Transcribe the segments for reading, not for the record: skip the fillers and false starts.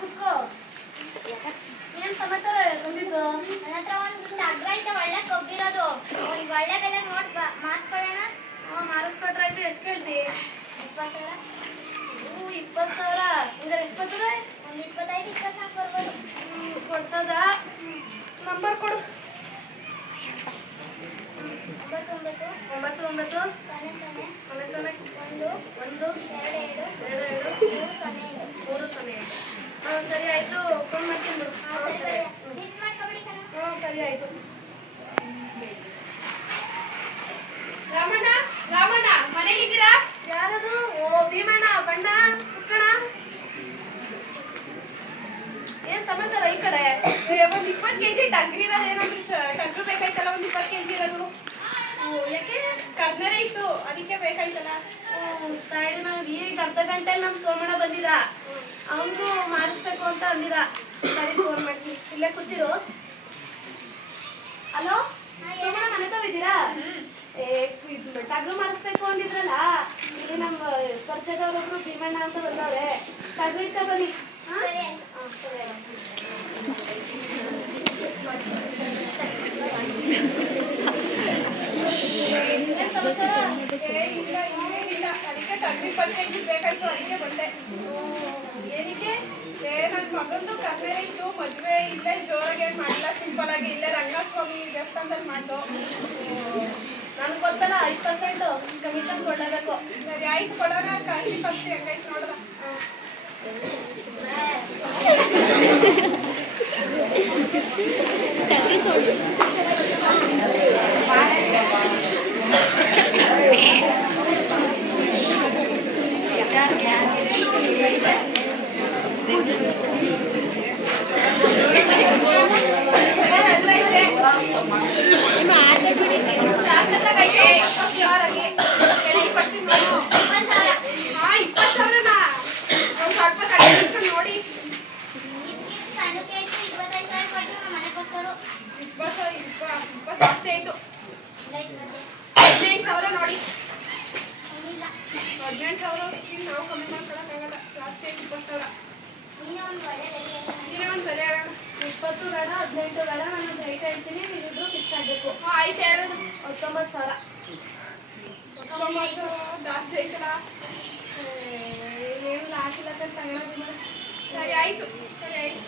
ಕುತ್ಕೋ. ಏನ್ ಸಮಾಚಾರ ಬಂದಿದ್ದು? ನನ್ನ ಹತ್ರ ಒಂದು ಟಗ್ರ ಐತೆ, ಒಳ್ಳೆ ಕೊಬ್ಬಿರೋದು. ಒಳ್ಳೆ ಬೆಲೆ ನೋಡಿ ಮಾಡಿಸ್ಕೊಳ್ಳೋಣ. ಮಾಡಿಸ್ಕೊಟ್ರಾಯ್ತು. ಎಷ್ಟು ಕೇಳ್ತಿ? 20,000. 20,000. ಇದ್ರ ಎಷ್ಟು ಬರ್ತದೆ? ಒಂದು 25-24 ಬರ್ಬೋದು. ಕೊಡ್ಸೋದ? ನಂಬರ್ ಕೊಡು. 99 99 00 1 22 302. ಸರಿ ಆಯ್ತು, ಫೋನ್ ಮಾಡ್ತೀನಿ ಬಿಡು. ಮಿಸ್ ಮಾಡ್ಕೊಬಿಡಿ ಕಣ. ಸರಿ ಆಯ್ತು. ರಾಮಣ್ಣ, ರಾಮಣ್ಣ ಮನೇಲಿದ್ದೀರಾ? ಯಾರದು? ಓ ಭೀಮಣ್ಣ, ಬಣ್ಣ ಕುತ್ಕಣ. ಏನ್ ಸಮಾಚಾರ ಈ ಕಡೆ? ಒಂದ್ 20 kg ಟಗ್ರಿ ಇರೋದೇನಾದ್ರು ಟಗ್ರು ಬೇಕಾಯ್ತಲ್ಲ, ಒಂದ್ 20 kg ಇರೋದು. ಯಾಕೆ? ಕರ್ನರೆ ಇತ್ತು, ಅದಕ್ಕೆ ಬೇಕಾಯ್ತಲ್ಲ. ತಾಯಿ, ನಾವು ಈಗ ಅರ್ಧ ಗಂಟೆಲಿ ನಮ್ ಸೋಮಣ್ಣ ಬಂದಿದ. ಅವನಿಗೂ ಮಾಡಿಸ್ಬೇಕು ಅಂತ ಅಂದಿದ. ಸರಿ, ಫೋನ್ ಮಾಡ್ತೀನಿ. ಇಲ್ಲೇ ಕೂತಿರು. ಹಲೋ ಸೋಮಣ್ಣ, ಮನೆ ತವಿದ್ದೀರಾ? ಟಗ್ರು ಮಾಡಿಸ್ಬೇಕು ಅಂದಿದ್ರಲ್ಲ, ಇಲ್ಲಿ ನಮ್ಮ ಪರಿಚಯದವ್ರೊಬ್ರು ಭೀಮಣ್ಣ ಅಂತ ಬಂದವ್ರೆ. ಟಗ್ರು ಇಟ್ಟ ಬನ್ನಿ. ಇಲ್ಲ, ಅದಕ್ಕೆ ಟಗ್ರಿ 20 kg ಬೇಕಾಯ್ತು, ಅದಕ್ಕೆ ಬಂದೆ. ಏನಕ್ಕೆ? ನನ್ನ ಮಗಂದು ಕರ್ನರೆ ಇತ್ತು, ಮದ್ವೆ ಇಲ್ಲೇ ಜೋರಾಗೆ ಮಾಡಿಲ್ಲ, ಸಿಂಪಲ್ ಆಗಿ ಇಲ್ಲೇ ರಂಗಸ್ವಾಮಿ ದೇವಸ್ಥಾನದಲ್ಲಿ ಮಾಡ್ದು. ನನ್ಗೆ ಗೊತ್ತಲ್ಲ, 5% ಕಮಿಷನ್ ಕೊಡಲೇಬೇಕು. ಸರಿ ಆಯ್ತು, ಕೊಡೋಣ. ಕಳ್ಸಿ ಫಸ್ಟ್ ಹೆಂಗೈತೆ ನೋಡೋಣ. ನೋಡಿ, ಸಣ್ಣ ಕೇಜ್ 25,000 ಕೊಟ್ಟರು ನಮ್ಮ ಮನೆ ಕೊಡ್ತಾರೆ. 20 ಜಾಸ್ತಿ ಆಯ್ತು. 18,000 ನೋಡಿ. 18,000 ನಾವು ಕಮ್ಮಿ ಮಾಡ್ಕೊಳಕ್ಕಾಗಲ್ಲ, ಜಾಸ್ತಿ ಆಯ್ತು. 20,000 ನೀನೇ ಒಂದು ಒಳ್ಳೆ ಬೆಲೆ ಹೇಳು. ನೀನೇ ಒಂದು ಸರಿ ಆಗೋಣ. 20 ಬೇಡ, 18 ಬೇಡ, ನಾನು ರೇಟ್ ಹೇಳ್ತೀನಿ, ನೀವಿಬ್ರು ಫಿಕ್ಸ್ ಆಗಬೇಕು. ಆಯ್ತು, ಹೇಳೋಣ. 19,000. 19 ಜಾಸ್ತಿ ಆಯ್ತಲ್ಲ. ಏನು ಹಾಕಿಲ್ಲ ಅಂತ ತಗೊಳ್ಳೋದಿಲ್ಲ. ಸರಿ ಆಯ್ತು, ಸರಿ ಆಯ್ತು.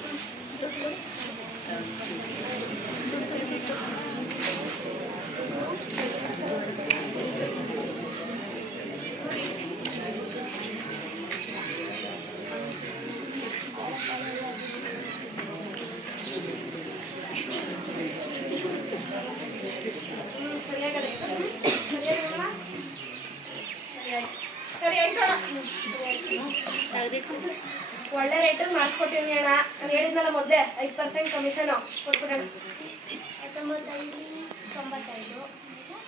ಸರಿ ಆಯ್ತು ಅಣ್ಣ. ಒಳ್ಳೆ ರೇಟಲ್ಲಿ ಮಾಡಿಸ್ಕೊಟ್ಟಿವಿ ಅಣ್ಣ. ನಾನು ಹೇಳಿದ್ನಲ್ಲ ಮೊದಲೇ, 5% ಕಮಿಷನು ಕೊಟ್ಬಿಡೋಣ. 95 95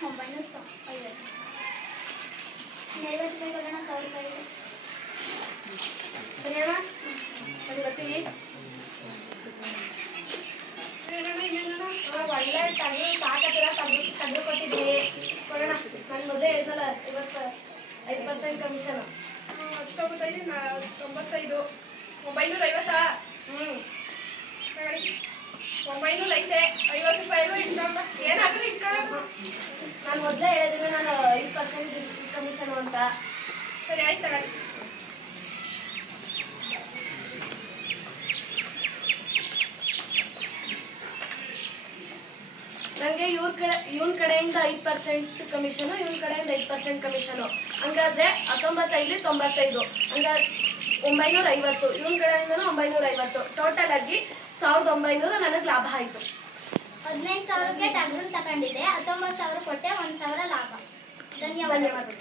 950 50 ರೂಪಾಯಿ ಕೊಡೋಣ. 100 ರೂಪಾಯಿ. ಸರಿ ಅಣ್ಣ, ಸರಿ ಬರ್ತೀವಿ. ಒಳ್ಳೆ ತಗಡು ಸಾಕತ್ತಿರ ತಗಡು ಕೊಟ್ಟಿದ್ದೀವಿ, ಕೊಡೋಣ. ನಾನು ಮೊದಲೇ ಹೇಳಿದ್ನಲ್ಲ, 5% ಕಮಿಷನು. 95 95 950. ತಗೊಳ್ಳಿ. 900 ಐತೆ, 50 ರೂಪಾಯಿಗೂ ಇಟ್ಕೊಂಡ. ಏನಾದ್ರೂ ಇಟ್ಕೊಳ್ಳೋಣ. ನಾನು ಮೊದಲೇ ಹೇಳಿದ್ದೀನಿ, ನಾನು 5% ಕಮಿಷನು ಅಂತ. ಸರಿ ಆಯ್ತು, ತಗೊಳ್ಳಿ. ನನಗೆ ಇವನ್ ಕಡೆಯಿಂದ 5% ಕಮಿಷನು, ಇವನ್ ಕಡೆಯಿಂದ 5% ಕಮಿಷನು. ಹಂಗಾದ್ರೆ 95 95, ಹಂಗಾದ್ರೆ 950. ಇವನ್ ಕಡೆಯಿಂದನೂ 950. ಟೋಟಲ್ ಆಗಿ 1900 ನನಗೆ ಲಾಭ ಆಯಿತು. 15,000ಕ್ಕೆ ಟಗ್ರನ್ ತಗೊಂಡಿದ್ದೆ, 19,000 ಕೊಟ್ಟೆ, 1,000 ಲಾಭ. ಧನ್ಯವಾದಗಳು.